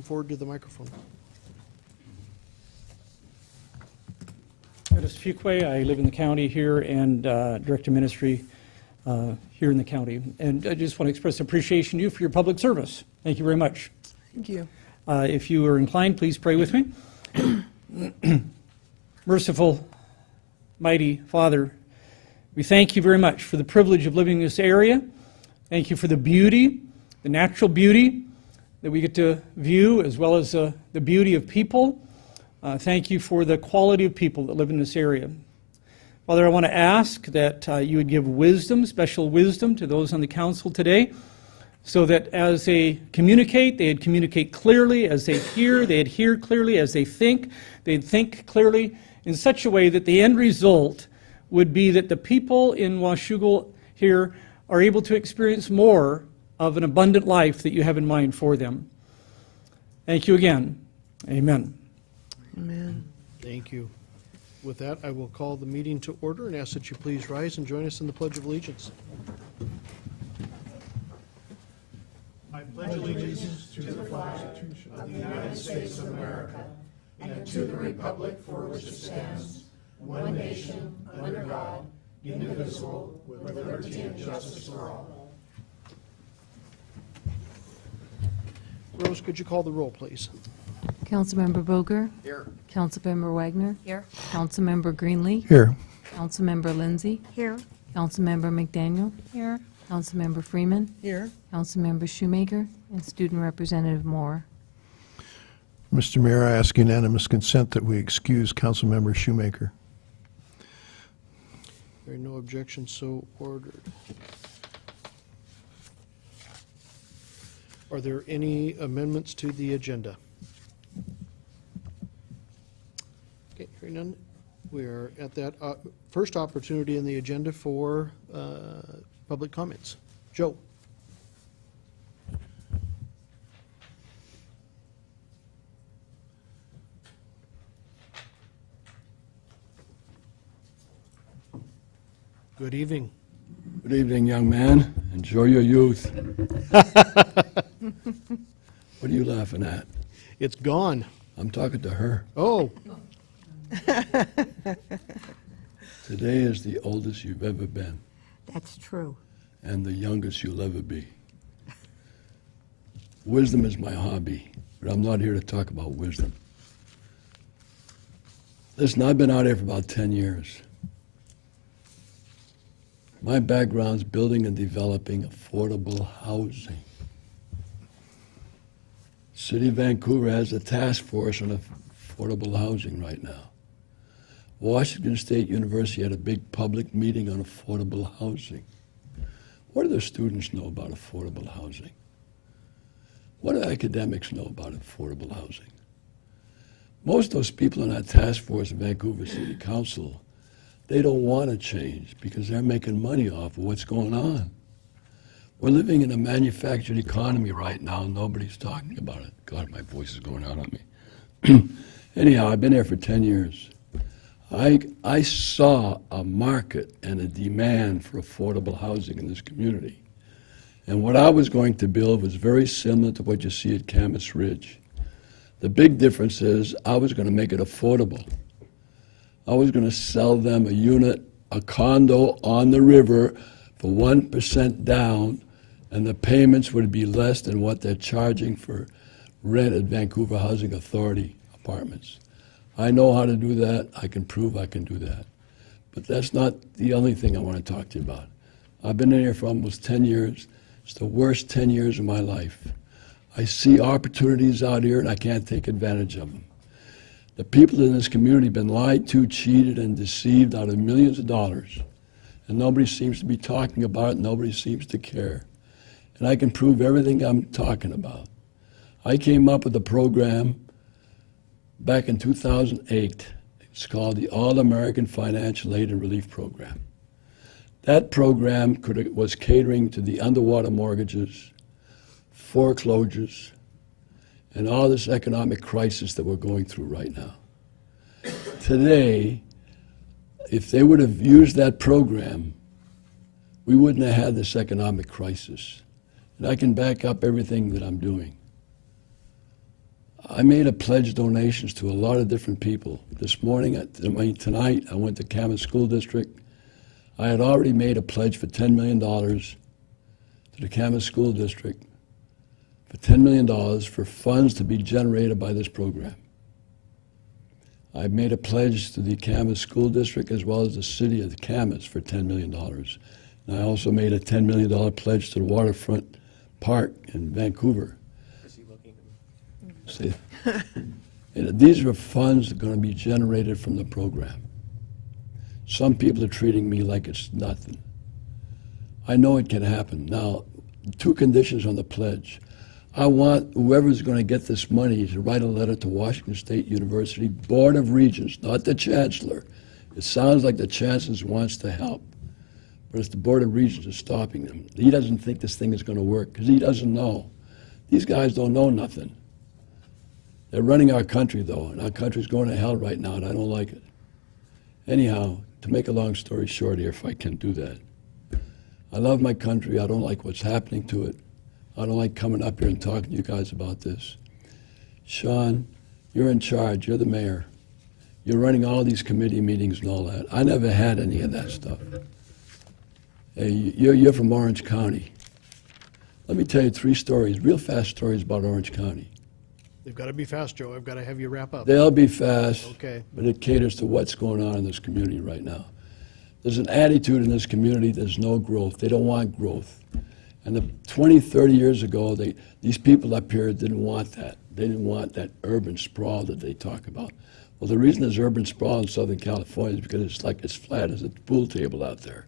Come forward to the microphone. Curtis Fuquay. I live in the county here and direct a ministry here in the county. And I just want to express appreciation to you for your public service. Thank you very much. Thank you. If you are inclined, please pray with me. Merciful, mighty Father, we thank you very much for the privilege of living in this area. Thank you for the beauty, the natural beauty that we get to view, as well as the beauty of people. Thank you for the quality of people that live in this area. Father, I want to ask that you would give wisdom, special wisdom, to those on the council today, so that as they communicate, they'd communicate clearly. As they hear, they'd hear clearly. As they think, they'd think clearly in such a way that the end result would be that the people in Washougal here are able to experience more of an abundant life that you have in mind for them. Thank you again. Amen. Amen. Thank you. With that, I will call the meeting to order and ask that you please rise and join us in the Pledge of Allegiance. I pledge allegiance to the flag of the United States of America and to the republic for which it stands, one nation, under God, indivisible, with liberty and justice for all. Rose, could you call the roll, please? Councilmember Boger. Here. Councilmember Wagner. Here. Councilmember Greenlee. Here. Councilmember Lindsay. Here. Councilmember McDaniel. Here. Councilmember Freeman. Here. Councilmember Shoemaker. And Student Representative Moore. Mr. Mayor, I ask unanimous consent that we excuse Councilmember Shoemaker. There are no objections, so ordered. Are there any amendments to the agenda? Okay, hearing none. We are at that first opportunity in the agenda for public comments. Joe. Good evening. Good evening, young man. Enjoy your youth. What are you laughing at? It's gone. I'm talking to her. Oh, Today is the oldest you've ever been That's true. and the youngest you'll ever be. Wisdom is my hobby, but I'm not here to talk about wisdom. Listen, I've been out here for about 10 years. My background's building and developing affordable housing. City of Vancouver has a task force on affordable housing right now. Washington State University had a big public meeting on affordable housing. What do the students know about affordable housing? What do academics know about affordable housing? Most of those people on that task force in Vancouver City Council, they don't want to change because they're making money off of what's going on. We're living in a manufactured economy right now, and nobody's talking about it. God, my voice is going out on me. Anyhow, I've been here for 10 years. I saw a market and a demand for affordable housing in this community. And what I was going to build was very similar to what you see at Camas Ridge. The big difference is I was going to make it affordable. I was going to sell them a unit, a condo on the river for 1% down, and the payments would be less than what they're charging for rent at Vancouver Housing Authority apartments. I know how to do that. I can prove I can do that. But that's not the only thing I want to talk to you about. I've been in here for almost 10 years. It's the worst 10 years of my life. I see opportunities out here, and I can't take advantage of them. The people in this community have been lied to, cheated, and deceived out of millions of dollars. And nobody seems to be talking about it. Nobody seems to care. And I can prove everything I'm talking about. I came up with a program back in 2008. It's called the All-American Financial Aid and Relief Program. That program was catering to the underwater mortgages, foreclosures, and all this economic crisis that we're going through right now. Today, if they would have used that program, we wouldn't have had this economic crisis. And I can back up everything that I'm doing. I made a pledge donations to a lot of different people. This morning, tonight, I went to Camas School District. I had already made a pledge for $10 million to the Camas School District for $10 million for funds to be generated by this program. I made a pledge to the Camas School District as well as the city of Camas for $10 million. And I also made a $10 million pledge to the Waterfront Park in Vancouver. See, and these are funds that are going to be generated from the program. Some people are treating me like it's nothing. I know it can happen. Now, 2 conditions on the pledge. I want whoever's going to get this money to write a letter to Washington State University Board of Regents, not the Chancellor. It sounds like the Chancellor wants to help, but it's the Board of Regents that's stopping them. He doesn't think this thing is going to work because he doesn't know. These guys don't know nothing. They're running our country, though, and our country's going to hell right now, and I don't like it. Anyhow, to make a long story short here, if I can do that, I love my country. I don't like what's happening to it. I don't like coming up here and talking to you guys about this. Sean, you're in charge. You're the mayor. You're running all these committee meetings and all that. I never had any of that stuff. Hey, you're from Orange County. Let me tell you 3 stories, real fast stories about Orange County. They've got to be fast, Joe. I've got to have you wrap up. They'll be fast, Okay. but it caters to what's going on in this community right now. There's an attitude in this community, there's no growth. They don't want growth. And 20, 30 years ago, these people up here didn't want that. They didn't want that urban sprawl that they talk about. Well, the reason there's urban sprawl in Southern California is because it's like as flat as a pool table out there.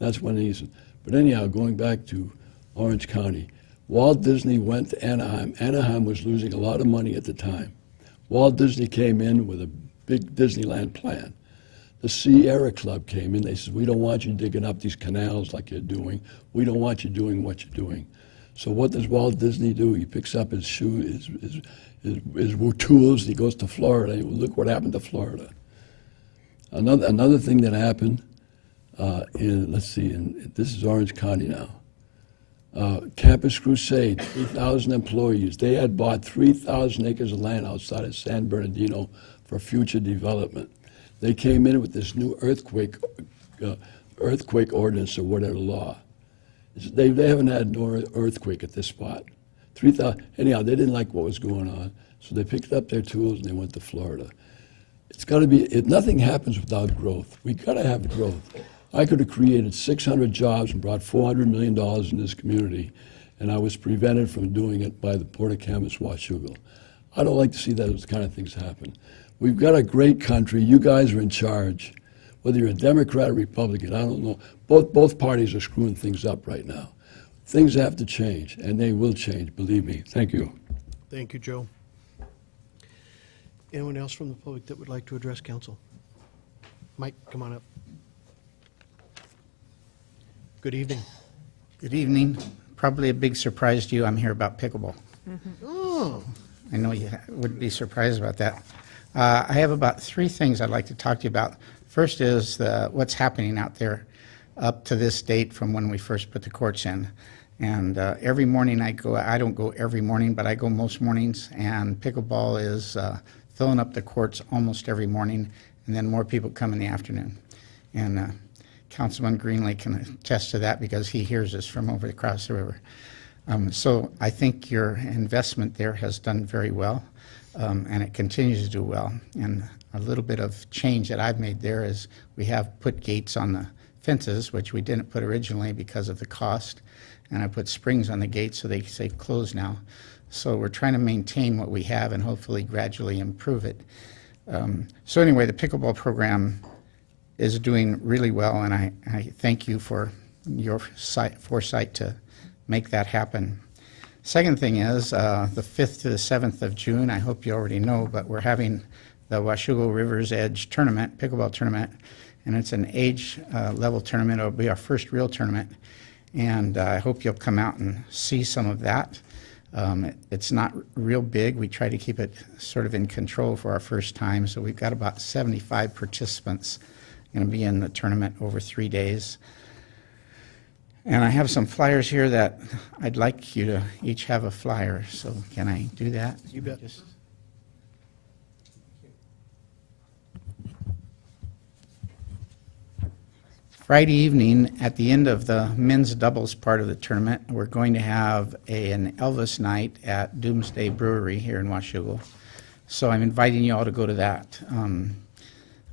That's one reason. But anyhow, going back to Orange County, Walt Disney went to Anaheim. Anaheim was losing a lot of money at the time. Walt Disney came in with a big Disneyland plan. The Sierra Club came in. They said, we don't want you digging up these canals like you're doing. We don't want you doing what you're doing. So what does Walt Disney do? He picks up his shoes, his tools, he goes to Florida. Look what happened to Florida. Another thing that happened, this is Orange County now. Campus Crusade, 3,000 employees. They had bought 3,000 acres of land outside of San Bernardino for future development. They came in with this new earthquake ordinance or whatever law. They haven't had no earthquake at this spot. 3,000. Anyhow, they didn't like what was going on, so they picked up their tools and they went to Florida. It's got to be. Nothing happens without growth. We got to have growth. I could have created 600 jobs and brought $400 million in this community, and I was prevented from doing it by the Port of Camas Washougal. I don't like to see those kind of things happen. We've got a great country. You guys are in charge. Whether you're a Democrat or Republican, I don't know. Both parties are screwing things up right now. Things have to change, and they will change, believe me. Thank you. Thank you, Joe. Anyone else from the public that would like to address council? Mike, come on up. Good evening. Good evening. Probably a big surprise to you, I'm here about pickleball. Oh, I know you would be surprised about that. I have about 3 things I'd like to talk to you about. First is what's happening out there up to this date from when we first put the courts in. And every morning I don't go every morning, but I go most mornings, and pickleball is filling up the courts almost every morning, and then more people come in the afternoon. And Councilman Greenlee can attest to that because he hears us from over across the river. So I think your investment there has done very well, and it continues to do well. And a little bit of change that I've made there is we have put gates on the fences, which we didn't put originally because of the cost, and I put springs on the gates so they say closed now. So we're trying to maintain what we have and hopefully gradually improve it. So anyway, the pickleball program is doing really well, and I thank you for your foresight to make that happen. Second thing is the 5th to the 7th of June, I hope you already know, but we're having the Washougal River's Edge tournament, pickleball tournament, and it's an age level tournament. It'll be our first real tournament, and I hope you'll come out and see some of that. It's not real big. We try to keep it sort of in control for our first time, so we've got about 75 participants going to be in the tournament over 3 days. And I have some flyers here that I'd like you to each have a flyer, so can I do that? You bet. Just- Friday evening, at the end of the men's doubles part of the tournament, we're going to have an Elvis night at Doomsday Brewery here in Washougal. So I'm inviting you all to go to that.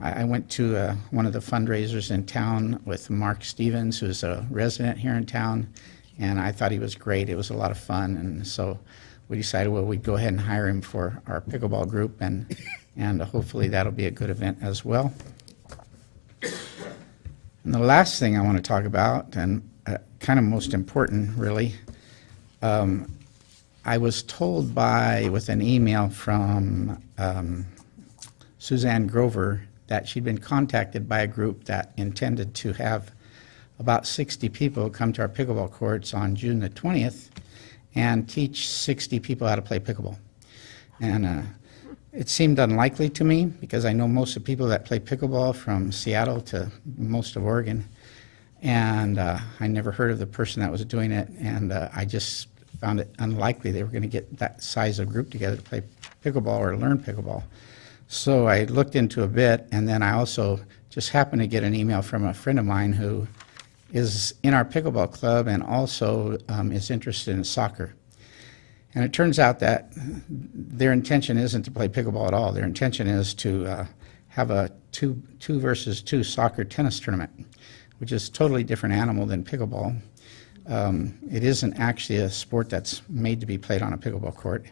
I went to one of the fundraisers in town with Mark Stevens, who's a resident here in town, and I thought he was great. It was a lot of fun, and so we decided, well, we'd go ahead and hire him for our pickleball group, and hopefully that'll be a good event as well. And the last thing I want to talk about, and kind of most important, really, I was told with an email from Suzanne Grover that she'd been contacted by a group that intended to have about 60 people come to our pickleball courts on June the 20th and teach 60 people how to play pickleball. And it seemed unlikely to me because I know most of the people that play pickleball from Seattle to most of Oregon, and I never heard of the person that was doing it, and I just found it unlikely they were going to get that size of group together to play pickleball or learn pickleball. So I looked into a bit, and then I also just happened to get an email from a friend of mine who is in our pickleball club and also is interested in soccer. And it turns out that their intention isn't to play pickleball at all. Their intention is to have a two versus two soccer tennis tournament, which is a totally different animal than pickleball. It isn't actually a sport that's made to be played on a pickleball court.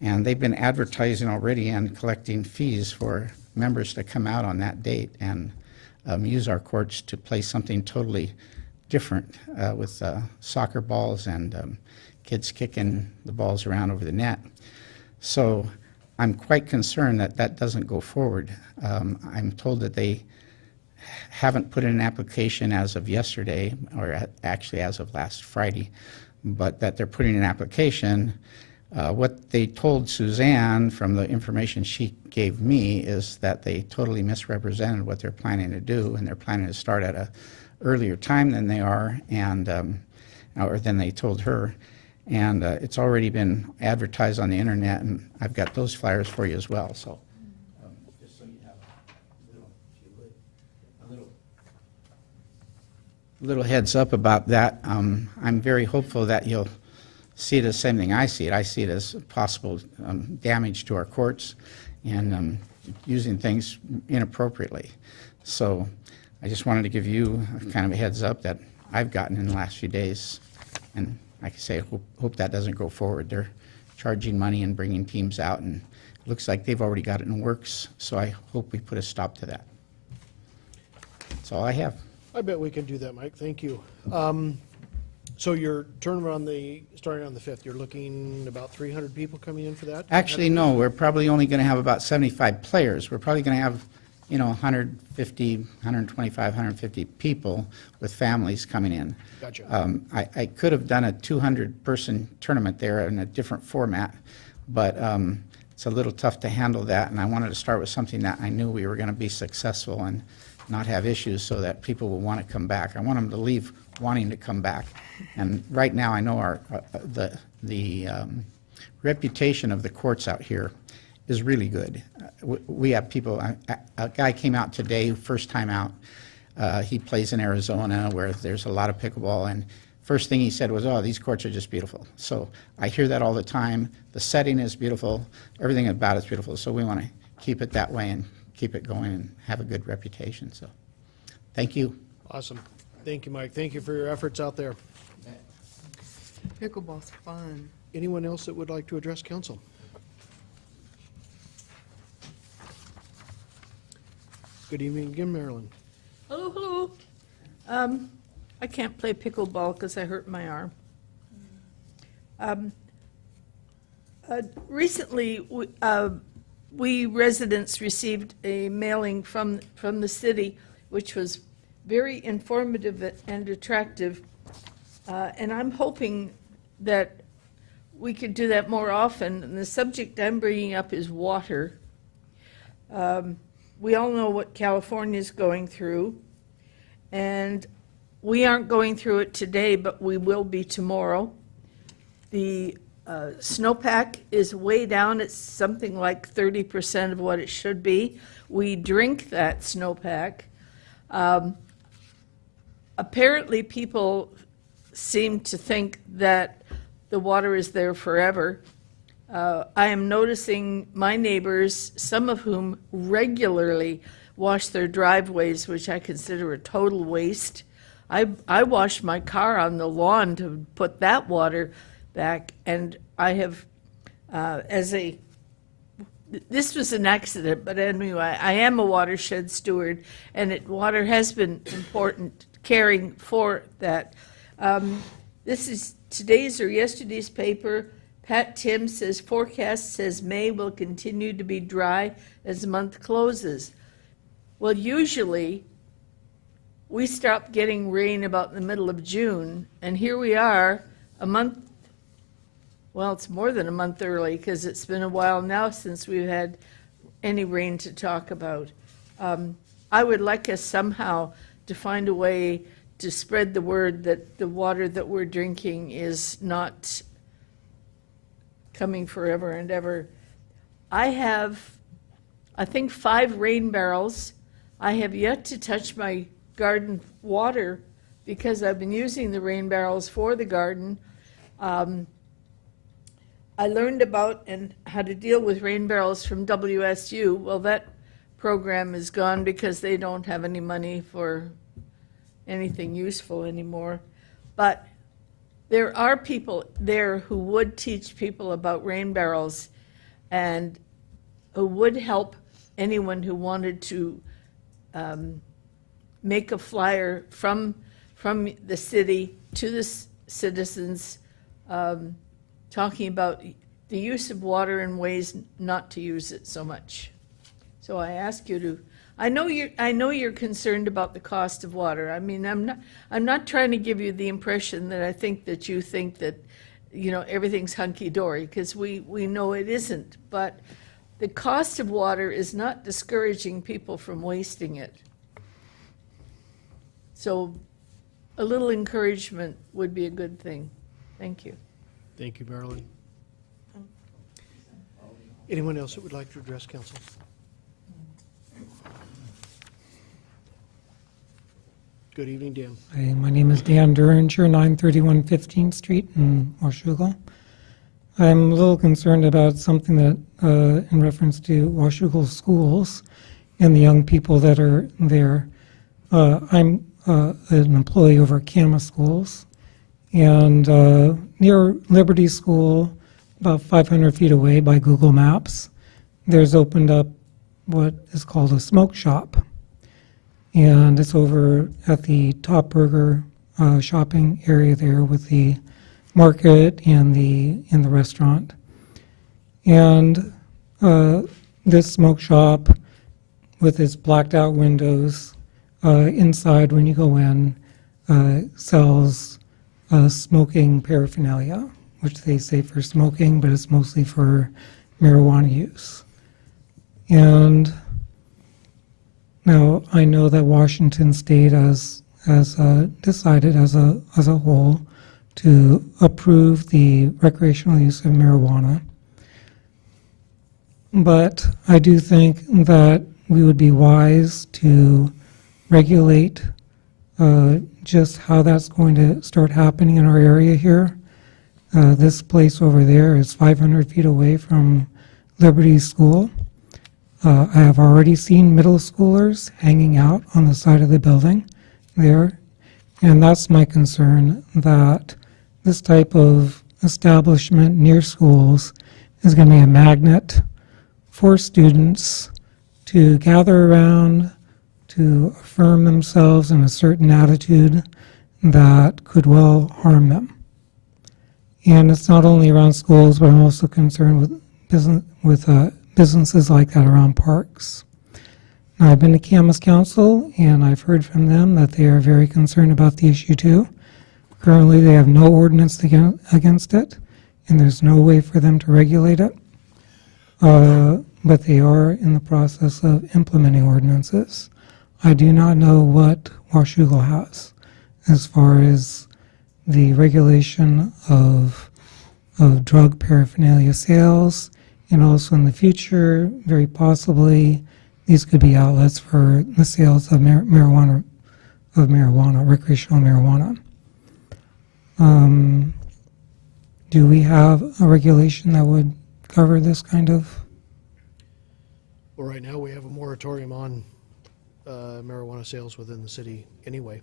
And they've been advertising already and collecting fees for members to come out on that date and use our courts to play something totally different with soccer balls and kids kicking the balls around over the net. So I'm quite concerned that that doesn't go forward. I'm told that they haven't put in an application as of yesterday, or actually as of last Friday, but that they're putting an application. What they told Suzanne from the information she gave me is that they totally misrepresented what they're planning to do, and they're planning to start at an earlier time than they are, and or than they told her. And it's already been advertised on the internet, and I've got those flyers for you as well. So, just so you have a little heads up about that. I'm very hopeful that you'll see it as the same thing I see it. I see it as possible damage to our courts and using things inappropriately. So, I just wanted to give you kind of a heads up that I've gotten in the last few days, and like I say, hope that doesn't go forward. They're charging money and bringing teams out, and it looks like they've already got it in works, so I hope we put a stop to that. That's all I have. I bet we can do that, Mike. Thank you. So your tournament starting on the 5th, you're looking about 300 people coming in for that? Actually, no, we're probably only going to have about 75 players. We're probably going to have, 150, 125, 150 people with families coming in. Gotcha. I could have done a 200-person tournament there in a different format, but it's a little tough to handle that, and I wanted to start with something that I knew we were going to be successful and not have issues so that people will want to come back. I want them to leave wanting to come back. And right now, I know the reputation of the courts out here is really good. We have people, a guy came out today, first time out. He plays in Arizona where there's a lot of pickleball, and first thing he said was, oh, these courts are just beautiful. So I hear that all the time. The setting is beautiful. Everything about it's beautiful. So we want to keep it that way and keep it going and have a good reputation. So thank you. Awesome. Thank you, Mike. Thank you for your efforts out there. Pickleball's fun. Anyone else that would like to address council? Good evening again, Marilyn. Hello, hello. I can't play pickleball because I hurt my arm. Recently, we residents received a mailing from the city, which was very informative and attractive. And I'm hoping that we could do that more often. And the subject I'm bringing up is water. We all know what California is going through. And We aren't going through it today, but we will be tomorrow. The snowpack is way down. It's something like 30% of what it should be. We drink that snowpack. Apparently, people seem to think that the water is there forever. I am noticing my neighbors, some of whom regularly wash their driveways, which I consider a total waste. I wash my car on the lawn to put that water back, and I have, this was an accident, but anyway, I am a watershed steward, and water has been important caring for that. This is today's or yesterday's paper. Pat Tim says forecast says May will continue to be dry as the month closes. Well, usually we stop getting rain about the middle of June, and here we are a month, well, it's more than a month early because it's been a while now since we've had any rain to talk about. I would like us somehow to find a way to spread the word that the water that we're drinking is not coming forever and ever. I have, I think, 5 rain barrels. I have yet to touch my garden water because I've been using the rain barrels for the garden. I learned about and how to deal with rain barrels from WSU. Well, that program is gone because they don't have any money for anything useful anymore. But there are people there who would teach people about rain barrels and who would help anyone who wanted to make a flyer from the city to the citizens talking about the use of water and ways not to use it so much. So I ask you to, I know you're concerned about the cost of water. I mean, I'm not trying to give you the impression that I think that you think that, you know, everything's hunky-dory, because we know it isn't. But the cost of water is not discouraging people from wasting it. So a little encouragement would be a good thing. Thank you. Thank you, Marilyn. Anyone else that would like to address council? Good evening, Dan. Hi, my name is Dan Duringer, 931 15th Street in Washougal. I'm a little concerned about something that, in reference to Washougal schools and the young people that are there. I'm an employee over at Kama Schools, and near Liberty School, about 500 feet away by Google Maps, there's opened up what is called a smoke shop. And it's over at the Top Burger shopping area there with the market and the restaurant. And this smoke shop with its blacked out windows, inside when you go in, sells smoking paraphernalia, which they say for smoking, but it's mostly for marijuana use. And now, I know that Washington State has decided as a whole to approve the recreational use of marijuana. But I do think that we would be wise to regulate just how that's going to start happening in our area here. This place over there is 500 feet away from Liberty School. I have already seen middle schoolers hanging out on the side of the building there, and that's my concern, that this type of establishment near schools is going to be a magnet for students to gather around, to affirm themselves in a certain attitude that could well harm them. And it's not only around schools, but I'm also concerned with businesses like that around parks. Now, I've been to Camas Council, and I've heard from them that they are very concerned about the issue too. Currently, they have no ordinance against it, and there's no way for them to regulate it. But they are in the process of implementing ordinances. I do not know what Washougal has as far as the regulation of drug paraphernalia sales, and also in the future, very possibly, these could be outlets for the sales of marijuana, recreational marijuana. Do we have a regulation that would cover this kind of? Well, right now, we have a moratorium on marijuana sales within the city anyway.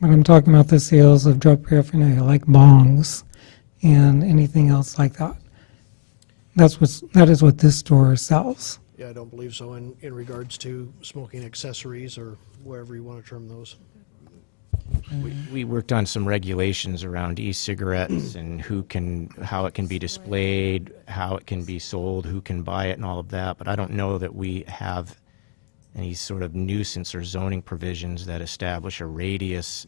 But I'm talking about the sales of drug paraphernalia, like bongs and anything else like that. That is what this store sells. Yeah, I don't believe so in regards to smoking accessories or whatever you want to term those. We worked on some regulations around e-cigarettes and how it can be displayed, how it can be sold, who can buy it and all of that, but I don't know that we have any sort of nuisance or zoning provisions that establish a radius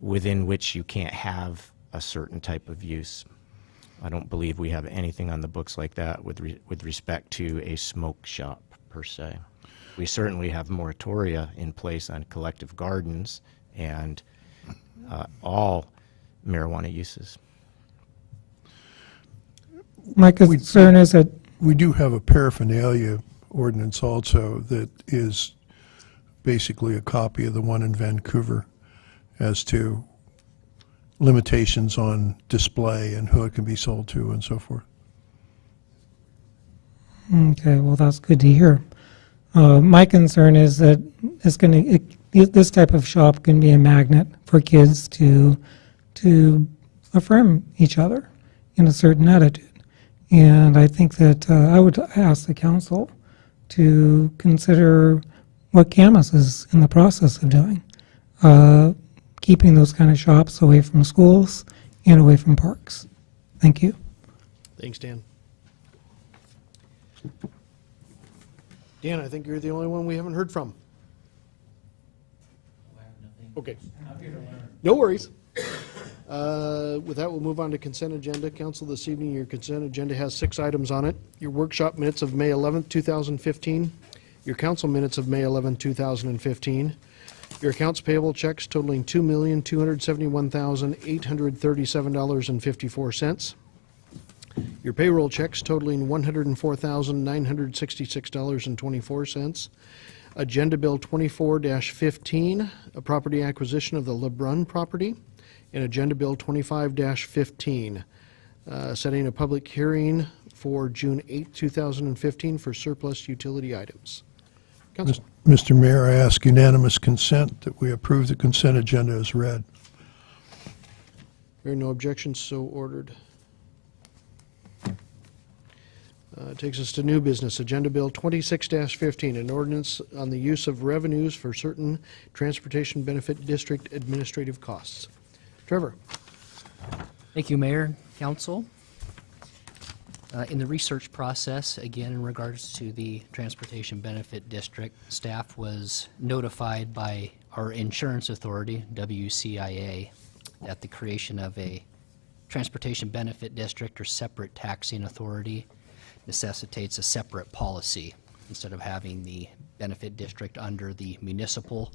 within which you can't have a certain type of use. I don't believe we have anything on the books like that with respect to a smoke shop per se. We certainly have moratoria in place on collective gardens and all marijuana uses. My concern is that We do have a paraphernalia ordinance also that is basically a copy of the one in Vancouver as to limitations on display and who it can be sold to and so forth. okay, well, that's good to hear. My concern is that this type of shop can be a magnet for kids to affirm each other in a certain attitude. And I think that I would ask the council to consider what Camas is in the process of doing, keeping those kind of shops away from schools and away from parks. Thank you. Thanks, Dan. Dan, I think you're the only one we haven't heard from. Okay. No worries. With that, we'll move on to consent agenda. Council, this evening, your consent agenda has 6 items on it. Your workshop minutes of May 11th, 2015. Your council minutes of May 11th, 2015. Your accounts payable checks totaling $2,271,837.54. Your payroll checks totaling $104,966.24. Agenda Bill 24-15, a property acquisition of the LeBrun property, and Agenda Bill 25-15, setting a public hearing for June 8, 2015 for surplus utility items. Council. Mr. Mayor, I ask unanimous consent that we approve the consent agenda as read. Hearing no objections, so ordered. Takes us to new business. Agenda Bill 26-15, an ordinance on the use of revenues for certain transportation benefit district administrative costs. Trevor. Thank you, Mayor, Council. In the research process, again, in regards to the Transportation Benefit District, staff was notified by our insurance authority, WCIA, that the creation of a Transportation Benefit District or separate taxing authority necessitates a separate policy. Instead of having the benefit district under the municipal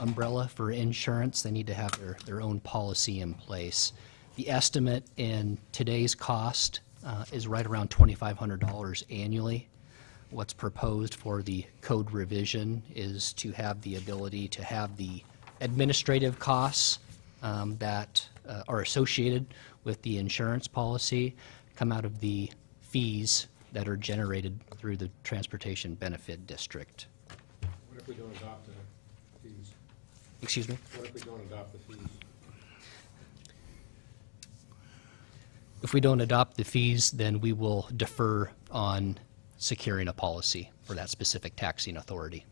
umbrella for insurance, they need to have their own policy in place. The estimate in today's cost is right around $2,500 annually. What's proposed for the code revision is to have the ability to have the administrative costs that are associated with the insurance policy come out of the fees that are generated through the Transportation Benefit District. What if we don't adopt the fees? Excuse me? What if we don't adopt the fees? If we don't adopt the fees, then we will defer on securing a policy for that specific taxing authority.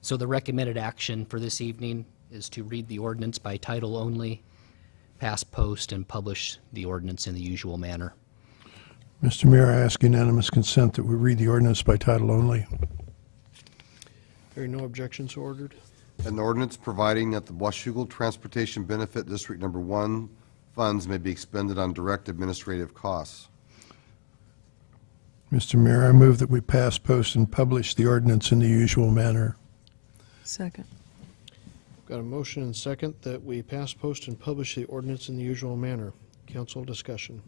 So the recommended action for this evening is to read the ordinance by title only, pass, post, and publish the ordinance in the usual manner. Mr. Mayor, I ask unanimous consent that we read the ordinance by title only. Hearing no objections, so ordered. An ordinance providing that the Washougal Transportation Benefit District Number 1 funds may be expended on direct administrative costs. Mr. Mayor, I move that we pass, post, and publish the ordinance in the usual manner. Second. Got a motion and second that we pass, post, and publish the ordinance in the usual manner. Council discussion.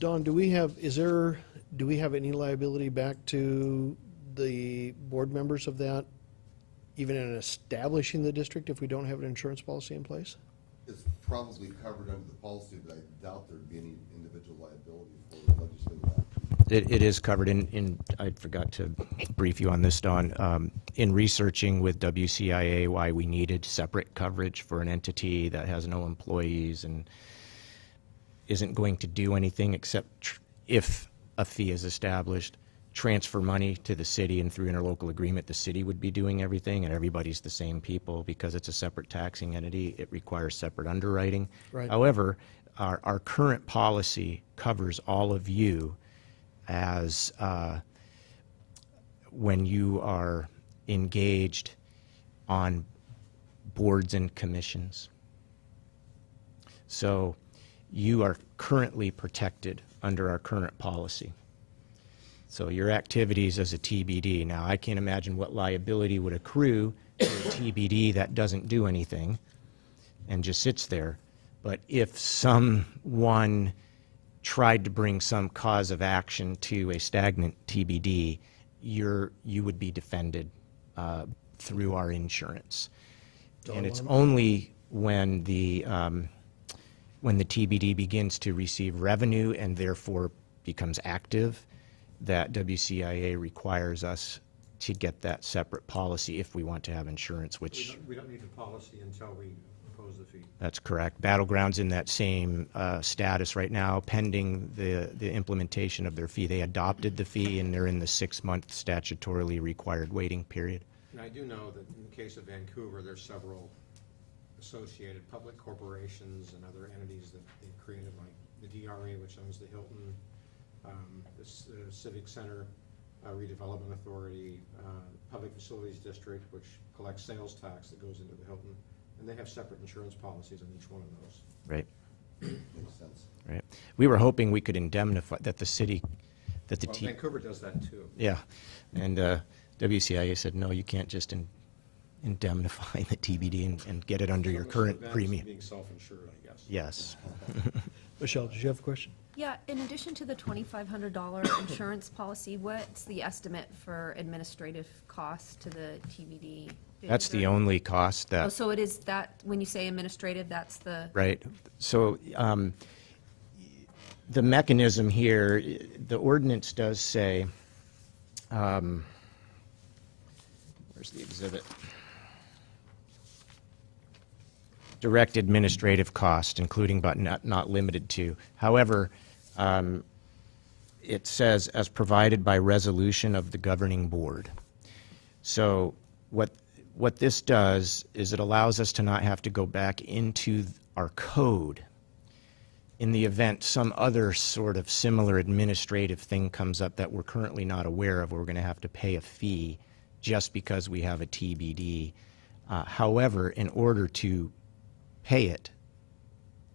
Don, do we have any liability back to the board members of that, even in establishing the district, if we don't have an insurance policy in place? It's probably covered under the policy, but I doubt there'd be any individual liability for legislative action. It is covered in, I forgot to brief you on this, Don. In researching with WCIA why we needed separate coverage for an entity that has no employees and isn't going to do anything except if a fee is established, transfer money to the city, and through interlocal agreement, the city would be doing everything, and everybody's the same people. Because it's a separate taxing entity, it requires separate underwriting. Right. However, our current policy covers all of you as when you are engaged on boards and commissions. So you are currently protected under our current policy. So your activities as a TBD, now I can't imagine what liability would accrue to a TBD that doesn't do anything and just sits there. But if someone tried to bring some cause of action to a stagnant TBD, you would be defended through our insurance. And it's only when the TBD begins to receive revenue and therefore becomes active that WCIA requires us to get that separate policy if we want to have insurance, which... We don't need a policy until we impose the fee. That's correct. Battleground's in that same status right now, pending the implementation of their fee. They adopted the fee, and they're in the 6-month statutorily required waiting period. And I do know that in the case of Vancouver, there's several associated public corporations and other entities that they've created, like the DRA, which owns the Hilton, the Civic Center Redevelopment Authority, Public Facilities District, which collects sales tax that goes into the Hilton, and they have separate insurance policies on each one of those. Right. Makes sense. Right. We were hoping we could indemnify, that the city, that the Well, Vancouver does that too. Yeah. And WCIA said, no, you can't just indemnify the TBD and get it under your current premium. Being self-insured, I guess. Yes. Michelle, did you have a question? Yeah, in addition to the $2,500 insurance policy, what's the estimate for administrative costs to the TBD? That's the only cost Oh, that, so it is that, when you say administrative, that's the, right? So the mechanism here, the ordinance does say, where's the exhibit? Direct administrative cost, including but not limited to. However, it says as provided by resolution of the governing board. So what this does is it allows us to not have to go back into our code in the event some other sort of similar administrative thing comes up that we're currently not aware of. We're going to have to pay a fee just because we have a TBD. However, in order to pay it,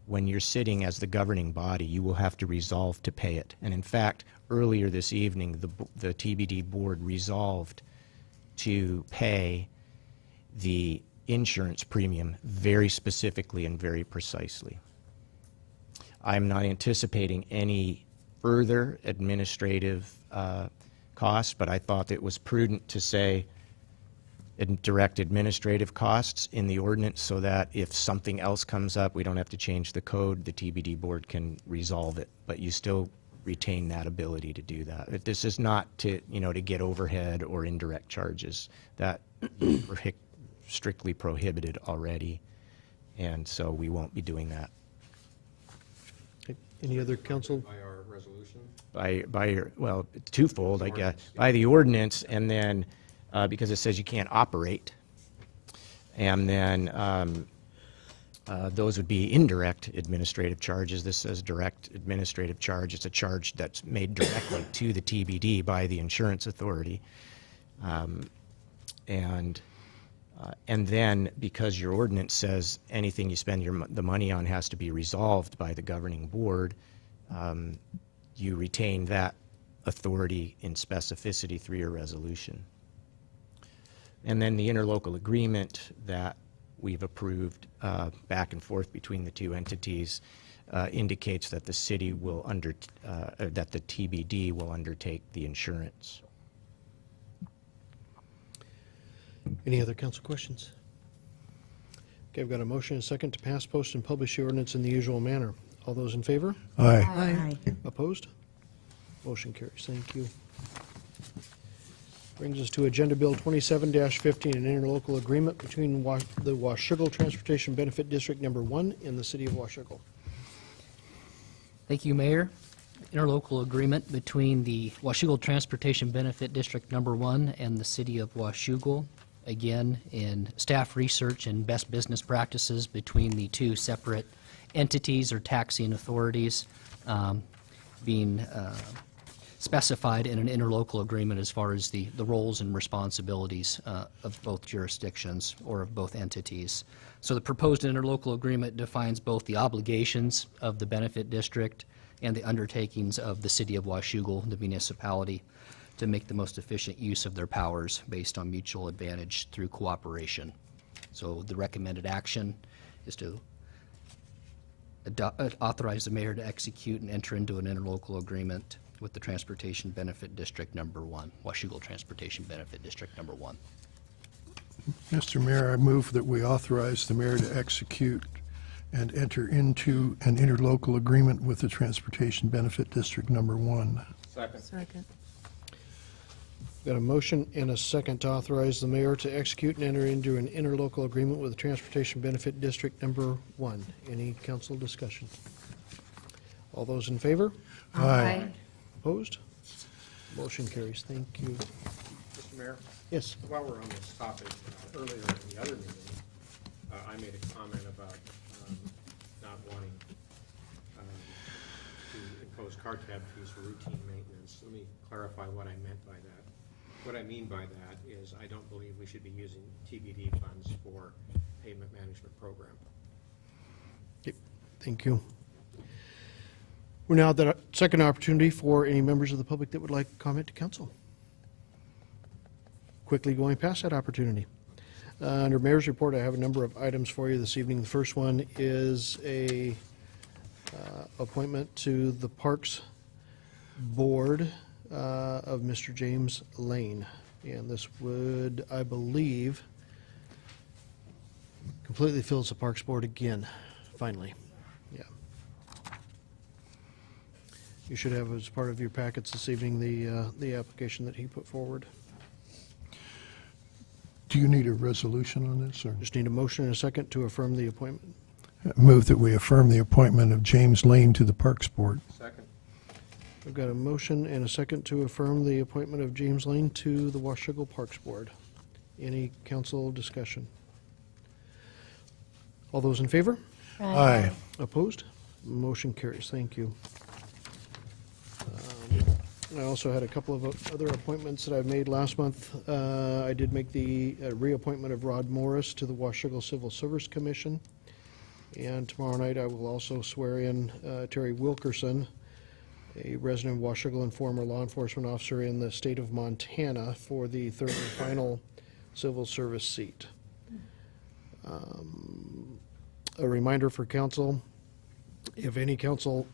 when you're sitting as the governing body, you will have to resolve to pay it. And in fact, earlier this evening, the TBD board resolved to pay the insurance premium very specifically and very precisely. I'm not anticipating any further administrative costs, but I thought it was prudent to say direct administrative costs in the ordinance so that if something else comes up, we don't have to change the code, the TBD board can resolve it, but you still retain that ability to do that. This is not to, to get overhead or indirect charges. That are strictly prohibited already, and so we won't be doing that. Okay. Any other council? By our resolution? By your, well, it's twofold, I guess. By the ordinance, and then because it says you can't operate, and then those would be indirect administrative charges. This says direct administrative charge. It's a charge that's made directly to the TBD by the insurance authority. And then because your ordinance says anything you spend the money on has to be resolved by the governing board, you retain that authority in specificity through your resolution. And then the interlocal agreement that we've approved back and forth between the two entities indicates that the city will that the TBD will undertake the insurance. Any other council questions? Okay, I've got a motion and a second to pass, post, and publish the ordinance in the usual manner. All those in favor? Aye. Aye. Opposed? Motion carries. Thank you. Brings us to Agenda Bill 27-15, an interlocal agreement between the Washougal Transportation Benefit District Number 1 and the City of Washougal. Thank you, Mayor. Interlocal agreement between the Washougal Transportation Benefit District Number 1 and the City of Washougal. Again, in staff research and best business practices between the two separate entities or taxing authorities being specified in an interlocal agreement as far as the roles and responsibilities of both jurisdictions or of both entities. So the proposed interlocal agreement defines both the obligations of the benefit district and the undertakings of the City of Washougal, the municipality, to make the most efficient use of their powers based on mutual advantage through cooperation. So the recommended action is to authorize the mayor to execute and enter into an interlocal agreement with the Transportation Benefit District Number 1, Washougal Transportation Benefit District Number 1. Mr. Mayor, I move that we authorize the mayor to execute and enter into an interlocal agreement with the Transportation Benefit District Number 1. Second. Got a motion and a second to authorize the mayor to execute and enter into an interlocal agreement with the Transportation Benefit District Number 1. Any council discussion? All those in favor? Aye. Opposed? Motion carries. Thank you. Mr. Mayor, Yes. while we're on this topic, earlier in the other meeting, I made a comment about not wanting to impose car tab fees for routine maintenance. Let me clarify what I meant by that. What I mean by that is I don't believe we should be using TBD funds for pavement management program. Yep. Thank you. We're now at the second opportunity for any members of the public that would like to comment to council. Quickly going past that opportunity. Under Mayor's Report, I have a number of items for you this evening. The first one is a appointment to the Parks Board of Mr. James Lane. And this would, I believe, completely fills the Parks Board again, finally. Yeah. You should have as part of your packets this evening the application that he put forward. Do you need a resolution on this, or? Just need a motion and a second to affirm the appointment. Move that we affirm the appointment of James Lane to the Parks Board. Second. I've got a motion and a second to affirm the appointment of James Lane to the Washougal Parks Board. Any council discussion? All those in favor? Aye. Opposed? Motion carries. Thank you. I also had a couple of other appointments that I've made last month. I did make the reappointment of Rod Morris to the Washougal Civil Service Commission. And tomorrow night I will also swear in Terry Wilkerson, a resident of Washougal and former law enforcement officer in the state of Montana, for the third and final civil service seat. A reminder for council, if any council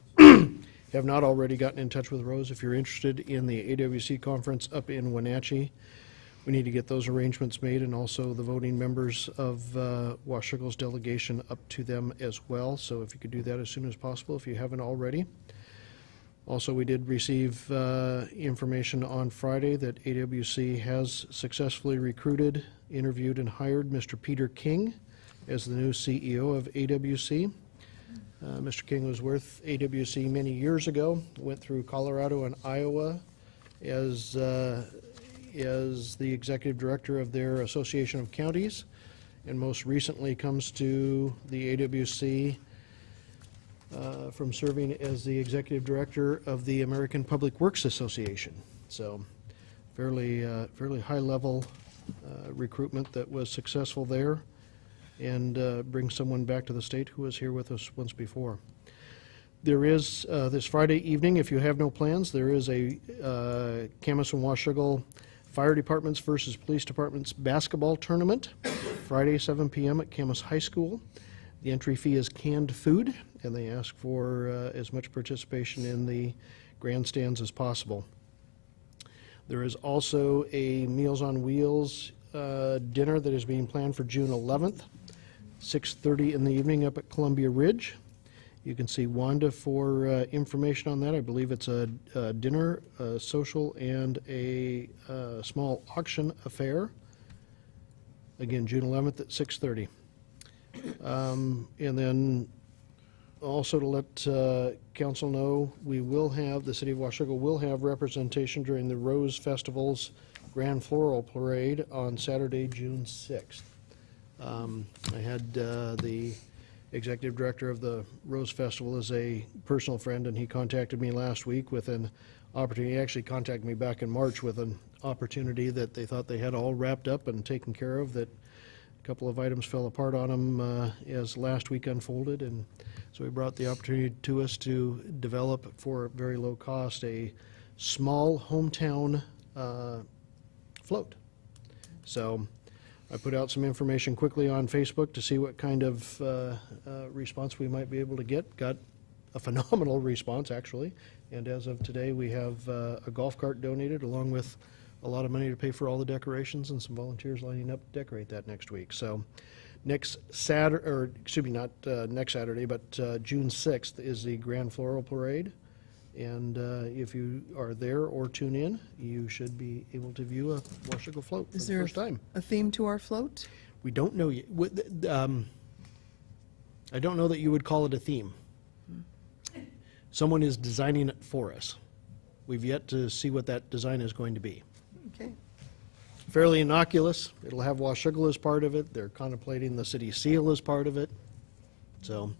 have not already gotten in touch with Rose, if you're interested in the AWC conference up in Wenatchee, we need to get those arrangements made, and also the voting members of Washougal's delegation up to them as well. So if you could do that as soon as possible, if you haven't already. Also, we did receive information on Friday that AWC has successfully recruited, interviewed, and hired Mr. Peter King as the new CEO of AWC. Mr. King was with AWC many years ago, went through Colorado and Iowa as the executive director of their Association of Counties, and most recently comes to the AWC from serving as the executive director of the American Public Works Association. So fairly high-level recruitment that was successful there, and bring someone back to the state who was here with us once before. There is, this Friday evening, if you have no plans, there is a Camas and Washougal Fire Departments versus Police Departments basketball tournament, Friday, 7 p.m. at Camas High School. The entry fee is canned food, and they ask for as much participation in the grandstands as possible. There is also a Meals on Wheels dinner that is being planned for June 11th, 6:30 in the evening up at Columbia Ridge. You can see Wanda for information on that. I believe it's a dinner, a social, and a small auction affair. Again, June 11th at 6:30. And then also to let council know, we will have, the City of Washougal will have representation during the Rose Festival's Grand Floral Parade on Saturday, June 6th. I had the executive director of the Rose Festival as a personal friend, and he contacted me last week with an opportunity. He actually contacted me back in March with an opportunity that they thought they had all wrapped up and taken care of, that a couple of items fell apart on them as last week unfolded, and so he brought the opportunity to us to develop for very low cost a small hometown float. So I put out some information quickly on Facebook to see what kind of response we might be able to get. Got a phenomenal response, actually. And as of today, we have a golf cart donated, along with a lot of money to pay for all the decorations and some volunteers lining up to decorate that next week. So next Saturday, or excuse me, not next Saturday, but June 6th is the Grand Floral Parade. And if you are there or tune in, you should be able to view a Washougal float for the first time. A theme to our float? We don't know yet. I don't know that you would call it a theme. Someone is designing it for us. We've yet to see what that design is going to be. Okay. Fairly innocuous. It'll have Washougal as part of it. They're contemplating the city seal as part of it. So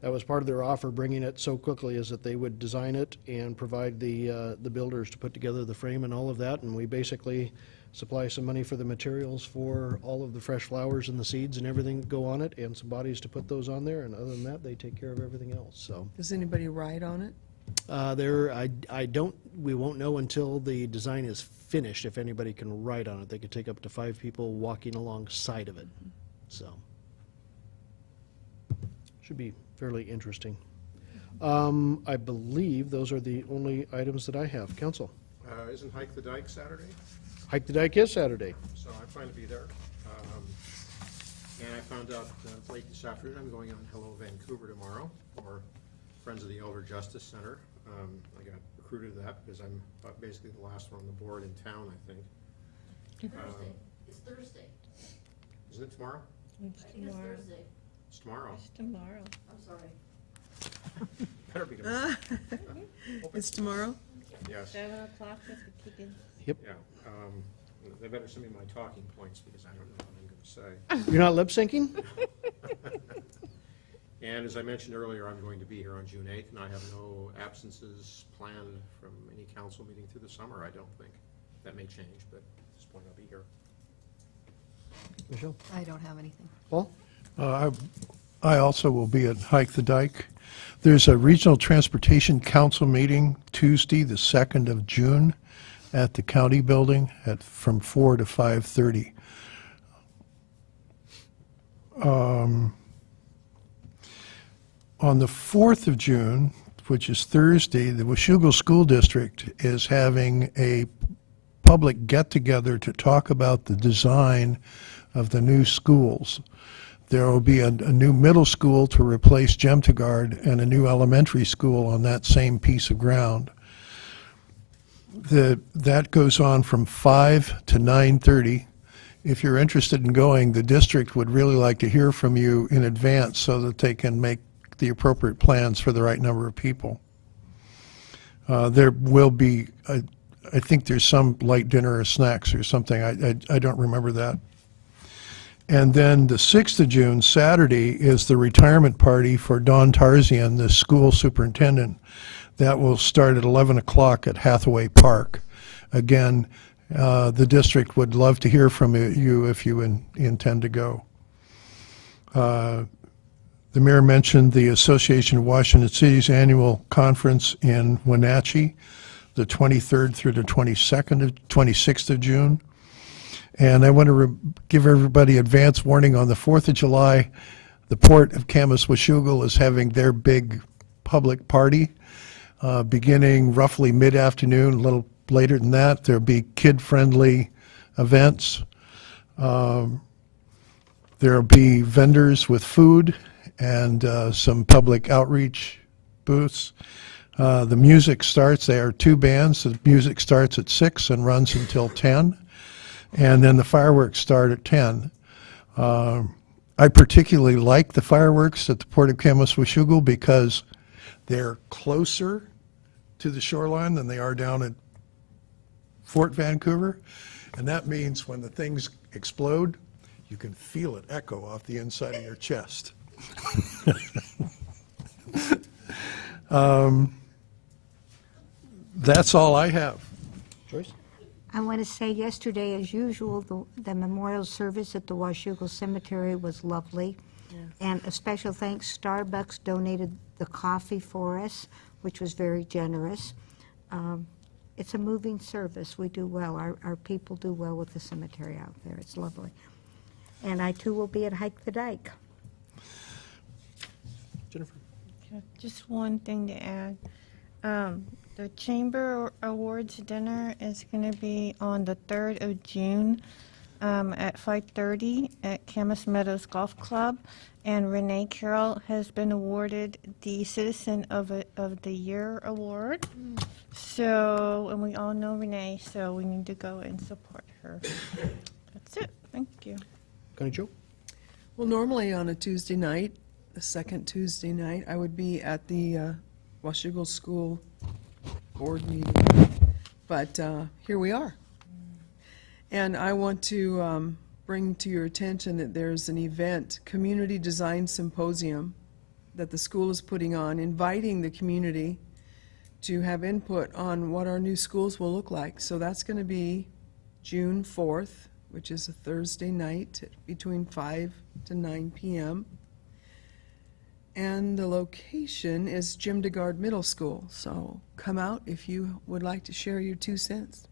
that was part of their offer, bringing it so quickly, is that they would design it and provide the builders to put together the frame and all of that, and we basically supply some money for the materials for all of the fresh flowers and the seeds and everything that go on it, and some bodies to put those on there, and other than that, they take care of everything else. So Does anybody ride on it? we won't know until the design is finished if anybody can ride on it. They could take up to 5 people walking alongside of it. So should be fairly interesting. I believe those are the only items that I have. Council? Isn't Hike the Dike Saturday? Hike the Dike is Saturday. So I plan to be there. And I found out late this afternoon I'm going on Hello Vancouver tomorrow for Friends of the Elder Justice Center. I got recruited to that because I'm basically the last one on the board in town, I think. Thursday. It's Thursday. Isn't it tomorrow? It's tomorrow. It's tomorrow. It's tomorrow. I'm sorry. Better be tomorrow. It's tomorrow? Yes. 7 o'clock, we have to kick in. Yep. Yeah. They better send me my talking points because I don't know what I'm going to say. You're not lip syncing? And as I mentioned earlier, I'm going to be here on June 8th, and I have no absences planned from any council meeting through the summer, I don't think. That may change, but at this point I'll be here. Michelle? I don't have anything. Paul? I also will be at Hike the Dike. There's a Regional Transportation Council meeting Tuesday, the 2nd of June, at the county building from 4 to 5:30. On the 4th of June, which is Thursday, the Washougal School District is having a public get-together to talk about the design of the new schools. There will be a new middle school to replace Jemtegard and a new elementary school on that same piece of ground. That goes on from 5 to 9:30. If you're interested in going, the district would really like to hear from you in advance so that they can make the appropriate plans for the right number of people. There will be, I think there's some light dinner or snacks or something. I don't remember that. And then the 6th of June, Saturday, is the retirement party for Don Tarzian, the school superintendent. That will start at 11 o'clock at Hathaway Park. Again, the district would love to hear from you if you intend to go. The mayor mentioned the Association of Washington Cities annual conference in Wenatchee. the 23rd through the 26th of June. And I want to give everybody advance warning on the 4th of July. The Port of Camas-Washougal is having their big public party beginning roughly mid-afternoon, a little later than that. There'll be kid-friendly events. There'll be vendors with food and some public outreach booths. The music starts, there are 2 bands. The music starts at 6 and runs until 10. And then the fireworks start at 10. I particularly like the fireworks at the Port of Camas-Washougal because they're closer to the shoreline than they are down at Fort Vancouver. And that means when the things explode, you can feel it echo off the inside of your chest. That's all I have. Joyce? I want to say yesterday, as usual, the memorial service at the Washougal Cemetery was lovely. And a special thanks, Starbucks donated the coffee for us, which was very generous. It's a moving service. We do well. Our people do well with the cemetery out there. It's lovely. And I too will be at Hike the Dike. Jennifer? Just one thing to add. The Chamber Awards dinner is going to be on the 3rd of June at 5:30 at Camas Meadows Golf Club. And Renee Carroll has been awarded the Citizen of the Year award. So, and we all know Renee, so we need to go and support her. That's it. Thank you. Connie Jo? Well, normally on a Tuesday night, the second Tuesday night, I would be at the Washougal School Board meeting. But here we are. And I want to bring to your attention that there's an event, Community Design Symposium, that the school is putting on, inviting the community to have input on what our new schools will look like. So that's going to be June 4th, which is a Thursday night between 5 to 9 p.m. And the location is Jim DeGard Middle School. So come out if you would like to share your 2 cents.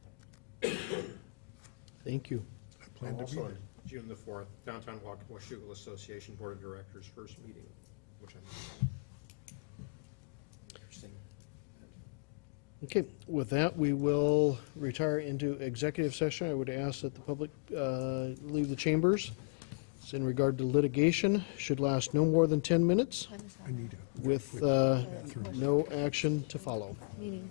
Thank you. I plan to be Also, there. June the 4th, Downtown Washougal Association Board of Directors first meeting, which I'm interesting. Okay, with that, we will retire into executive session. I would ask that the public leave the chambers. It's in regard to litigation, should last no more than 10 minutes I need to. with no action to follow. Meeting.